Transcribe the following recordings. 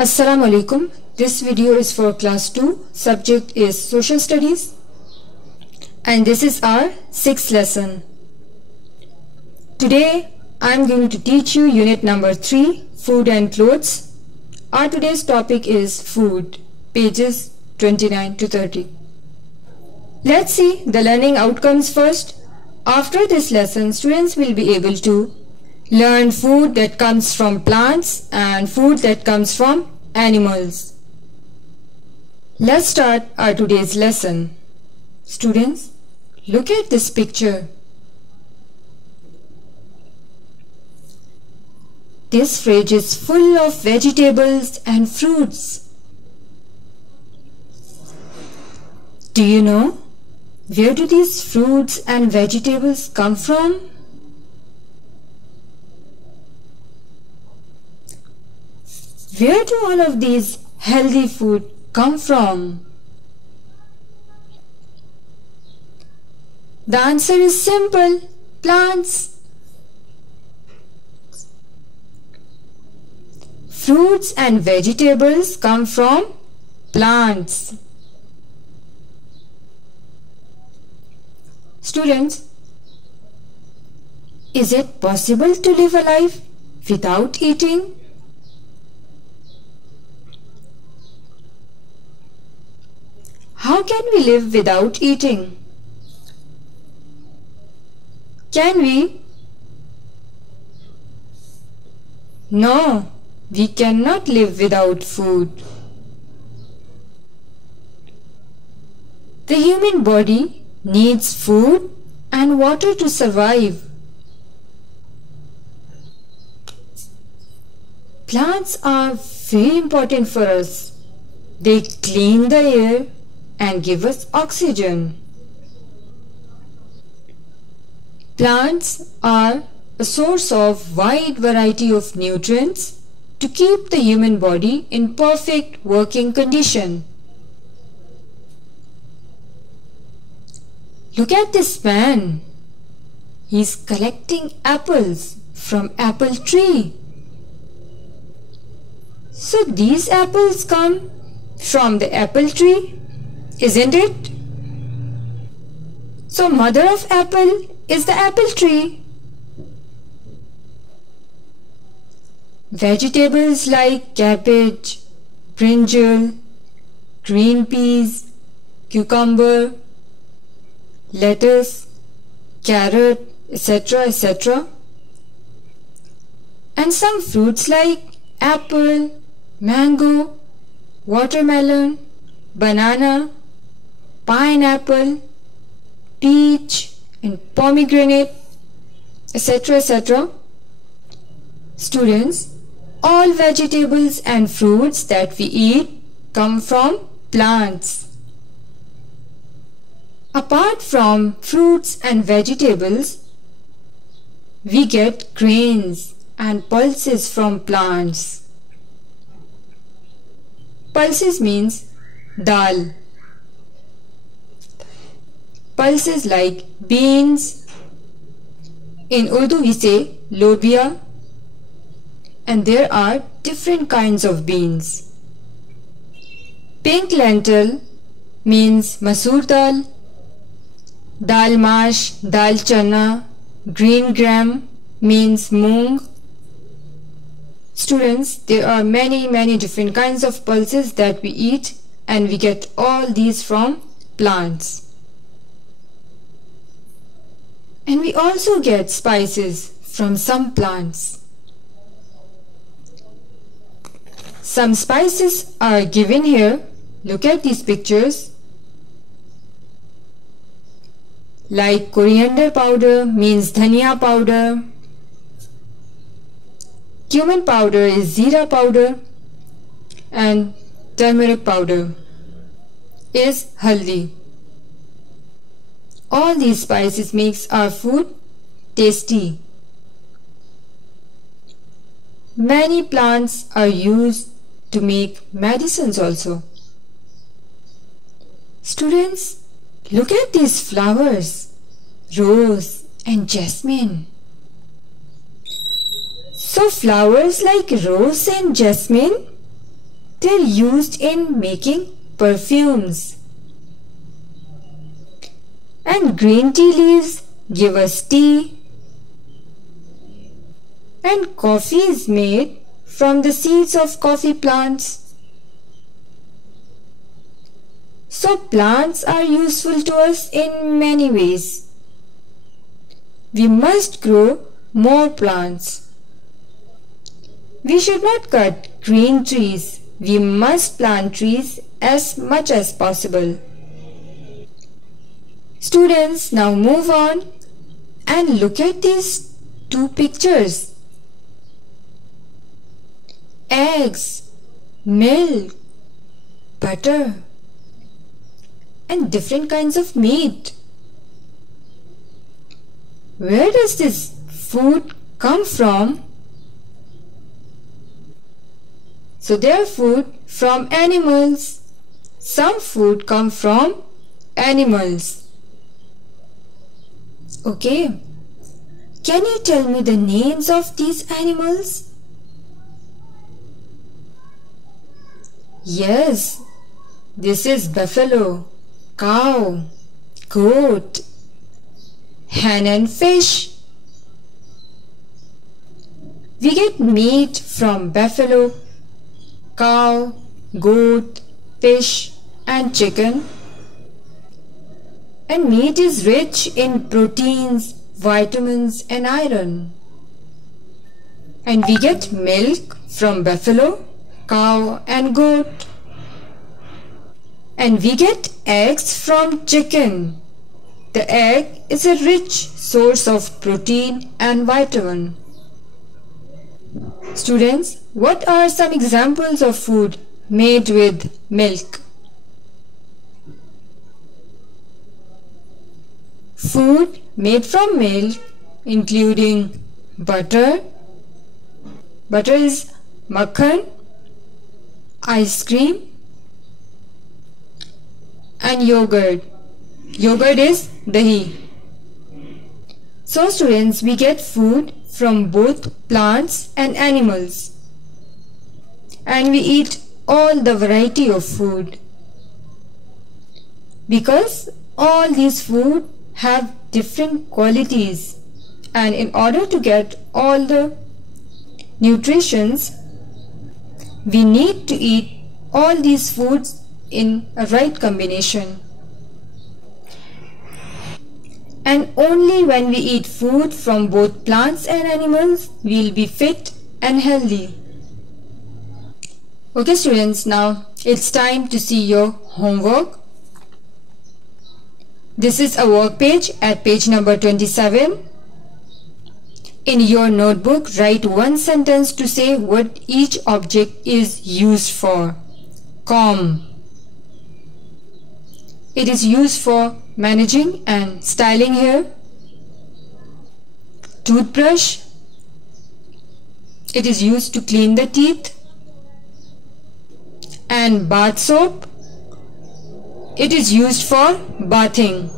Assalamu alaikum. This video is for class 2. Subject is social studies. And this is our 6th lesson. Today I am going to teach you unit number 3, food and clothes. Our today's topic is food, pages 29 to 30. Let's see the learning outcomes first. After this lesson, students will be able to learn food that comes from plants and food that comes from animals. Let's start our today's lesson. Students, look at this picture. This fridge is full of vegetables and fruits. Do you know where do these fruits and vegetables come from? Where do all of these healthy food come from? The answer is simple: plants. Fruits and vegetables come from plants. Students, is it possible to live a life without eating? How can we live without eating? Can we? No, we cannot live without food. The human body needs food and water to survive. Plants are very important for us. They clean the air and give us oxygen. Plants are a source of wide variety of nutrients to keep the human body in perfect working condition. Look at this man. He is collecting apples from apple tree. So these apples come from the apple tree, isn't it? So mother of apple is the apple tree. Vegetables like cabbage, brinjal, green peas, cucumber, lettuce, carrot, etc. And some fruits like apple, mango, watermelon, banana, pineapple, peach and pomegranate, etc. Students, all vegetables and fruits that we eat come from plants. Apart from fruits and vegetables, we get grains and pulses from plants. Pulses means dal. Pulses like beans, in Urdu we say lobia, and there are different kinds of beans. Pink lentil means masoor dal, dal mash, dal chana, green gram means moong. Students, there are many different kinds of pulses that we eat, and we get all these from plants. And we also get spices from some plants. Some spices are given here. Look at these pictures. Like coriander powder means dhania powder. Cumin powder is zira powder. And turmeric powder is haldi. All these spices makes our food tasty. Many plants are used to make medicines also. Students, look at these flowers, rose and jasmine. So flowers like rose and jasmine They're used in making perfumes. And green tea leaves give us tea. And coffee is made from the seeds of coffee plants. So plants are useful to us in many ways. We must grow more plants. We should not cut green trees. We must plant trees as much as possible. Students, now move on and look at these two pictures. Eggs, milk, butter, and different kinds of meat. Where does this food come from? So they are food from animals. Some food come from animals. Okay. Can you tell me the names of these animals? Yes, this is buffalo, cow, goat, hen and fish. We get meat from buffalo, cow, goat, fish and chicken. And meat is rich in proteins, vitamins and iron. And we get milk from buffalo, cow and goat. And we get eggs from chicken. The egg is a rich source of protein and vitamin. Students, what are some examples of food made with milk? Food made from milk including butter. Butter is makhan, ice cream and yogurt. Yogurt is dahi. So students, we get food from both plants and animals. And we eat all the variety of food. Because all these food have different qualities. And in order to get all the nutritions, we need to eat all these foods in a right combination. And only when we eat food from both plants and animals, we will be fit and healthy. Okay students, now it's time to see your homework. This is a work page at page number 27. In your notebook, write one sentence to say what each object is used for. Comb. It is used for managing and styling hair. Toothbrush. It is used to clean the teeth. And bath soap. It is used for bathing.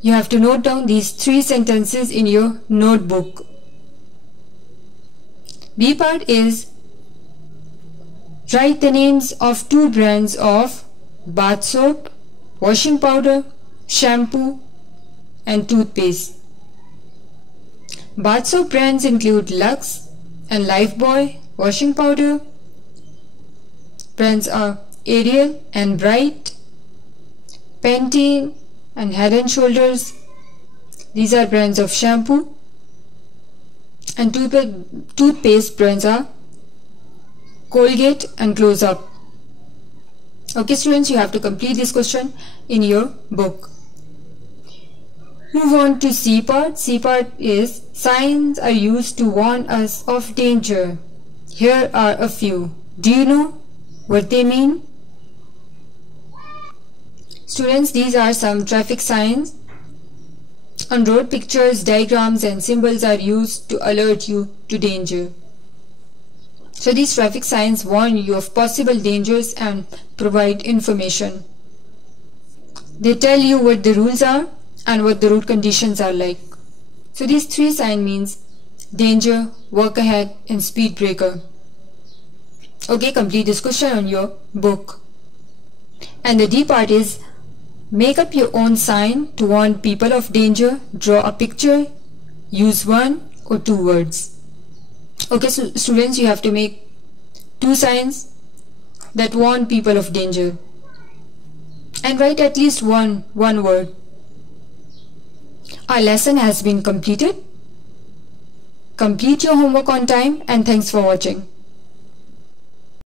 You have to note down these 3 sentences in your notebook. B part is write the names of 2 brands of bath soap, washing powder, shampoo and toothpaste. Bath soap brands include Lux and Lifebuoy. Washing powder brands are Ariel and Bright, Pantene and Head and Shoulders. These are brands of shampoo. And toothpaste brands are Colgate and Close Up. Okay students, you have to complete this question in your book. Move on to C part. C part is signs are used to warn us of danger. Here are a few. Do you know what they mean? Students, these are some traffic signs. On road, pictures, diagrams and symbols are used to alert you to danger. So these traffic signs warn you of possible dangers and provide information. They tell you what the rules are and what the road conditions are like. So these 3 signs means danger, walk ahead and speed breaker. Okay, complete this question on your book. And the D part is make up your own sign to warn people of danger. Draw a picture. Use 1 or 2 words. Okay, so students, you have to make 2 signs that warn people of danger. And write at least one word. Our lesson has been completed. Complete your homework on time and thanks for watching.